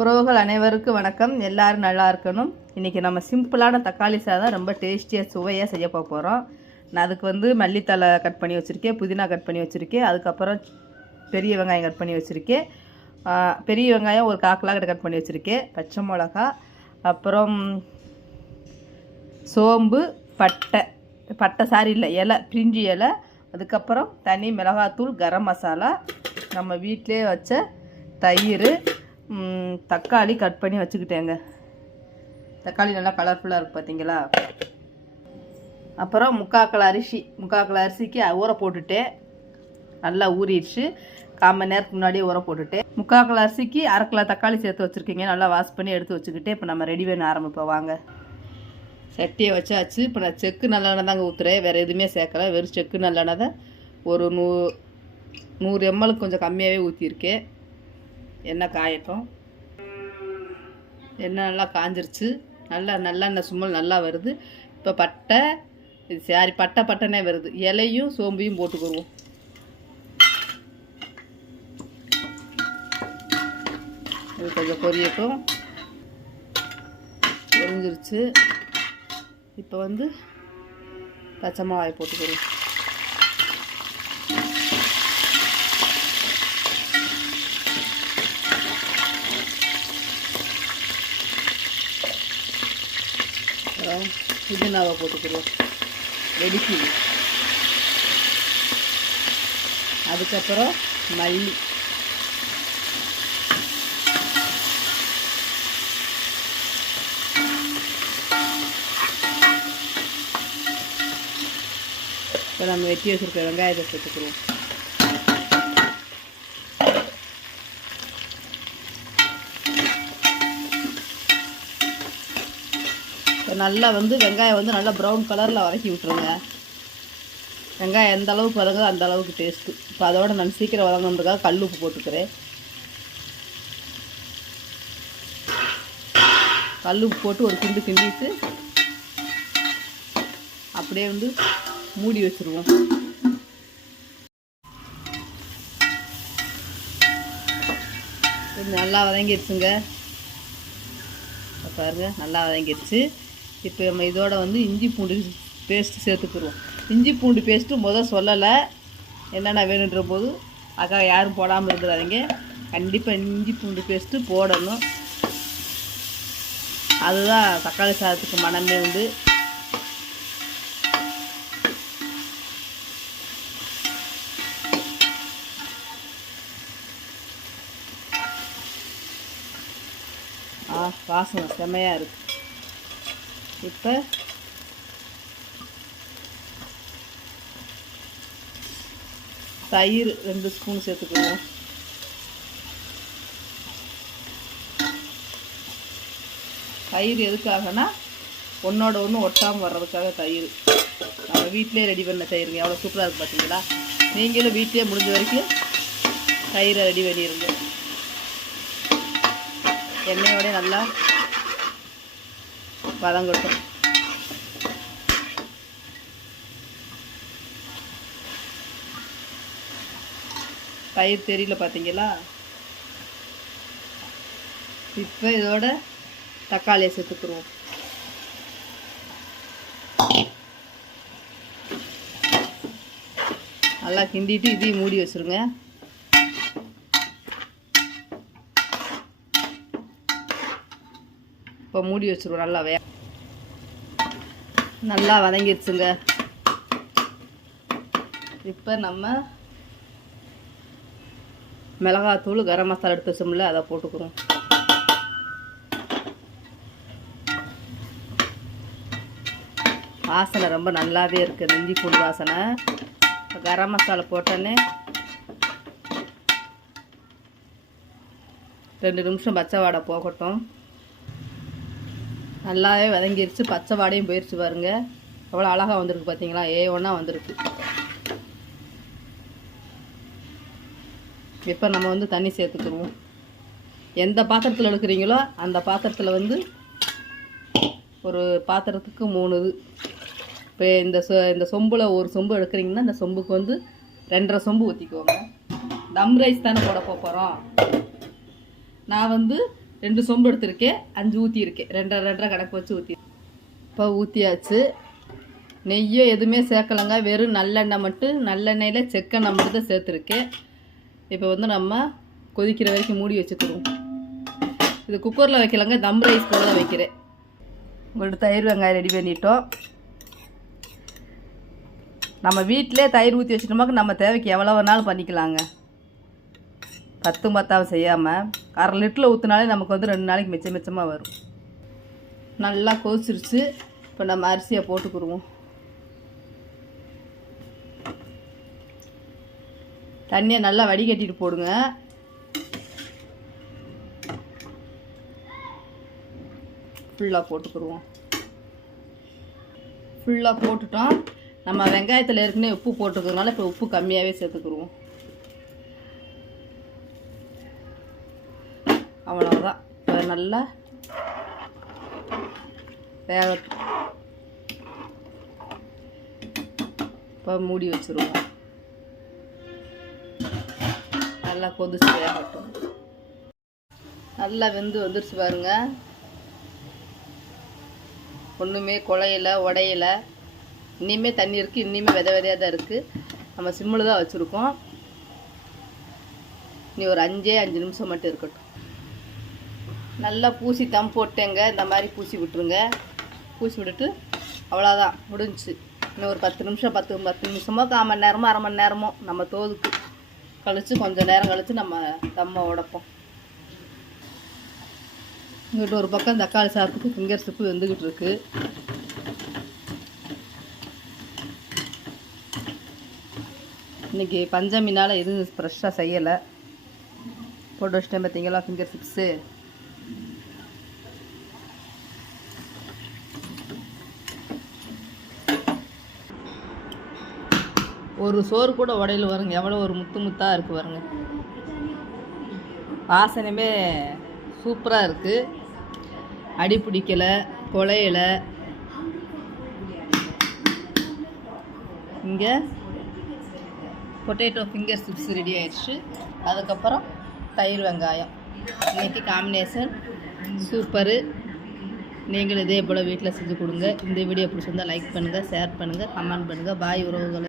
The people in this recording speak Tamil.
உறவுகள் அனைவருக்கும் வணக்கம். எல்லாரும் நல்லா இருக்கணும். இன்றைக்கி நம்ம சிம்பிளான தக்காளி சாதம் ரொம்ப டேஸ்டியாக சுவையாக செய்ய போகிறோம் நான் அதுக்கு வந்து மல்லித்தலை கட் பண்ணி வச்சுருக்கேன் புதினா கட் பண்ணி வச்சுருக்கேன் அதுக்கப்புறம் பெரிய வெங்காயம் கட் பண்ணி வச்சுருக்கேன். பெரிய வெங்காயம் ஒரு காக்கிலா கட் பண்ணி வச்சுருக்கேன். பச்சை மிளகா அப்புறம் சோம்பு பட்டை. பட்டை சாரி இல்லை இலை பிரிஞ்சி இலை அதுக்கப்புறம் தனி மிளகாத்தூள் கரம் மசாலா. நம்ம வீட்டிலே வச்ச தயிர் தக்காளி கட் பண்ணி வச்சுக்கிட்டேங்க. தக்காளி நல்லா கலர்ஃபுல்லாக இருக்குது பார்த்தீங்களா அப்புறம் முக்காக்கள் அரிசி முக்காக்கள் அரிசிக்கு ஊற போட்டுட்டேன் நல்லா ஊறிடுச்சு. கால் மணி நேரத்துக்கு முன்னாடியே ஊற போட்டுட்டேன் முக்காக்கள் அரிசிக்கு அரை கிலோ தக்காளி சேர்த்து வச்சுருக்கீங்க. நல்லா வாஷ் பண்ணி எடுத்து வச்சுக்கிட்டு இப்போ நம்ம ரெடி பண்ண ஆரம்பிப்போம். வாங்க. சட்டியை வச்சாச்சு. இப்போ நான் செக்கு நல்லெண்ணெய் தாங்க ஊற்றுறேன் வேறு எதுவுமே சேர்க்கல. வெறும் செக்கு நல்லெண்ணெய் தான். ஒரு நூ நூறு எம்எல்க்கு கொஞ்சம் கம்மியாகவே ஊற்றிருக்கேன் எண்ணெய் காயட்டும்? எண்ணெய் நல்லா காஞ்சிருச்சு. நல்லா நல்லெண்ணெய் சும்மல் நல்லா வருது. இப்போ பட்டை இது சாரி பட்டை பட்டனே வருது. இலையும் சோம்பையும் போட்டுக்குருவோம். இது கொஞ்சம் பொரியட்டும். பொரிஞ்சிருச்சு. இப்போ வந்து பச்சை மிளகாய் போட்டுக்கிறோம் அப்புறம் புதினாவை போட்டுக்கிறோம் வெடிக்கி அதுக்கப்புறம் மல்லி. இப்போ நம்ம வெட்டி வச்சுருக்க வெங்காயத்தை போட்டுக்கிறோம் நல்லா வந்து வெங்காயம் வந்து நல்லா ப்ரௌன் கலரில் வதக்கி விட்ருங்க வெங்காயம் எந்த அளவுக்கு வதங்குதோ அந்த அளவுக்கு டேஸ்ட்டு இப்போ அதோட நான் சீக்கிரம் வதங்கணுன்றதுக்காக கல் உப்பு போட்டுக்கிறேன். கல் உப்பு போட்டு ஒரு கிண்டு கிண்டிட்டு அப்படியே வந்து மூடி வச்சுருவோம். நல்லா வதங்கிடுச்சுங்க. பாருங்கள் பாருங்க நல்லா வதங்கிடுச்சு. இப்போ நம்ம இதோட வந்து இஞ்சி பூண்டு பேஸ்ட்டு சேர்த்துக்குருவோம். இஞ்சி பூண்டு பேஸ்ட்டு முதல் சொல்லலை. என்னென்ன வேணுன்ற போது அக்கா யாரும் போடாமல் இருந்துடாதீங்க கண்டிப்பாக இஞ்சி பூண்டு பேஸ்ட்டு போடணும். அதுதான் தக்காளி சாதத்துக்கு மனமே வந்து. ஆ வாசனை செம்மையாக இருக்குது இப்போ தயிர் ரெண்டு ஸ்பூன் சேர்த்துக்கணும். தயிர் எதுக்காகனா ஒன்றோட ஒன்று ஒட்டாமல் வர்றதுக்காக தயிர். நம்ம வீட்டிலே ரெடி பண்ண தயிருங்க. எவ்வளோ சூப்பராக இருக்குது பார்த்தீங்களா நீங்களும் வீட்டிலே முடிஞ்ச வரைக்கும் தயிரை ரெடி பண்ணிடுங்க எண்ணெயோட நல்லா வதங்கட்டும் தயிர் தெரியல பார்த்தீங்களா இப்போ இதோட தக்காளியை சேர்த்துக்குருவோம். நல்லா கிண்டிட்டு இதையும் மூடி வச்சுருங்க. இப்போ மூடி வச்சுருவோம் நல்லா வே நல்லா வதங்கிடுச்சுங்க. இப்போ நம்ம மிளகாத்தூள் கரம் மசாலா எடுத்து வச்சோம்ல அதை போட்டுக்கிறோம். வாசனை ரொம்ப நல்லாவே இருக்குது இஞ்சி பூண்டு வாசனை. கரம் மசாலா போட்டோன்னே ரெண்டு நிமிஷம் பச்சை வாடை போகட்டும். நல்லாவே வதங்கிருச்சு. பச்சை வாடையும் போயிடுச்சு பாருங்க. எவ்வளோ அழகாக வந்திருக்கு பார்த்தீங்களா ஏ ஒன்றா வந்திருக்கு. இப்போ நம்ம வந்து தண்ணி சேர்த்துக்குருவோம். எந்த பாத்திரத்தில் எடுக்கிறீங்களோ அந்த பாத்திரத்தில் வந்து ஒரு பாத்திரத்துக்கு மூணு இது. இப்போ இந்த சொ இந்த சொம்பில் ஒரு சொம்பு எடுக்கிறீங்கன்னா இந்த சொம்புக்கு வந்து ரெண்டரை சொம்பு ஊற்றிக்குவோங்க தம் ரைஸ் தானே போட போகிறோம் நான் வந்து ரெண்டு சொம்பு எடுத்திருக்கேன் அஞ்சு ஊற்றியிருக்கேன் ரெண்டரை ரெண்டரை கணக்கு வச்சு ஊற்றி இப்போ ஊற்றியாச்சு நெய்யோ எதுவுமே சேர்க்கலங்க. வெறும் நல்லெண்ணெய் மட்டும் நல்லெண்ணெயில் செக்கெண்ணெய் மட்டும் தான் சேர்த்துருக்கேன் இப்போ வந்து நம்ம கொதிக்கிற வரைக்கும் மூடி வச்சுக்கிறோம் இது குக்கரில் வைக்கலங்க தம் ரைஸ் போல தான் வைக்கிறேன். உங்கள்ட்ட தயிர் வெங்காயம் ரெடி பண்ணிட்டோம். நம்ம வீட்டிலே தயிர் ஊற்றி வச்சிட்டோமாக்க நம்ம தேவைக்கு எவ்வளோ வேணாலும் பண்ணிக்கலாங்க. பத்தும் பத்தாவும் செய்யாமல் அரை லிட்டரில் ஊற்றினாலே நமக்கு வந்து ரெண்டு நாளைக்கு மிச்சம் மிச்சமாக வரும். நல்லா கொதிச்சிருச்சு. இப்போ நம்ம அரிசியை போட்டுக்குருவோம். தண்ணியை நல்லா வடிகட்டிட்டு போடுங்க. ஃபுல்லாக போட்டுக்குருவோம். ஃபுல்லாக போட்டுட்டோம். நம்ம வெங்காயத்தில் ஏற்கனவே உப்பு போட்டுக்கிறதுனால இப்போ உப்பு கம்மியாகவே சேர்த்துக்குருவோம். அவ்வளோதான் இப்போ நல்லா வேகட்டும் இப்போ மூடி வச்சுருவோம். நல்லா கொதிச்சு வேகட்டும். நல்லா வெந்து வந்துருச்சு பாருங்க. ஒன்றுமே குழையில உடையல. இனிமே தண்ணி இருக்குது இனிமே வித விதையாக தான் இருக்குது நம்ம சிம்மில் தான் வச்சுருக்கோம். இனி ஒரு அஞ்சே அஞ்சு நிமிஷம் மட்டும் இருக்கட்டும். நல்லா பூசி தம் போட்டேங்க. இந்த மாதிரி பூசி விட்டுருங்க. பூசி விட்டுட்டு அவ்வளோதான் முடிஞ்சுச்சு. இன்னும் ஒரு பத்து நிமிஷம் பத்து பத்து நிமிஷமோ கால் மணி நேரமோ அரை மணி நேரமோ நம்ம தோதுக்கு கழித்து கொஞ்சம் நேரம் கழித்து நம்ம தம்மை உடைப்போம். இங்கிட்ட ஒரு பக்கம் தக்காளி சாதத்துக்கு ஃபிங்கர் சிப்பு வந்துக்கிட்டு இருக்கு. இன்னைக்கு பஞ்சமினால் எதுவும் ஃப்ரெஷ்ஷாக செய்யலை. போட்டு வச்சிட்டேன் பார்த்தீங்களா ஃபிங்கர் சிப்ஸு ஒரு சோறு கூட உடையில் வருங்க எவ்வளோ ஒரு முத்து முத்தாக இருக்குது பாருங்க. வாசனையுமே சூப்பராக இருக்குது அடி பிடிக்கலை கொலையலை. இங்கே பொட்டேட்டோ ஃபிங்கர் சிப்ஸ் ரெடி ஆயிடுச்சு. அதுக்கப்புறம் தயிர் வெங்காயம். இன்றைக்கி காம்பினேஷன் சூப்பரு நீங்களும் இதே போல் வீட்டில் செஞ்சு கொடுங்க. இந்த வீடியோ பிடிச்சிருந்தால் லைக் பண்ணுங்கள் ஷேர் பண்ணுங்கள் கமெண்ட் பண்ணுங்கள் பாய் உறவுகளை.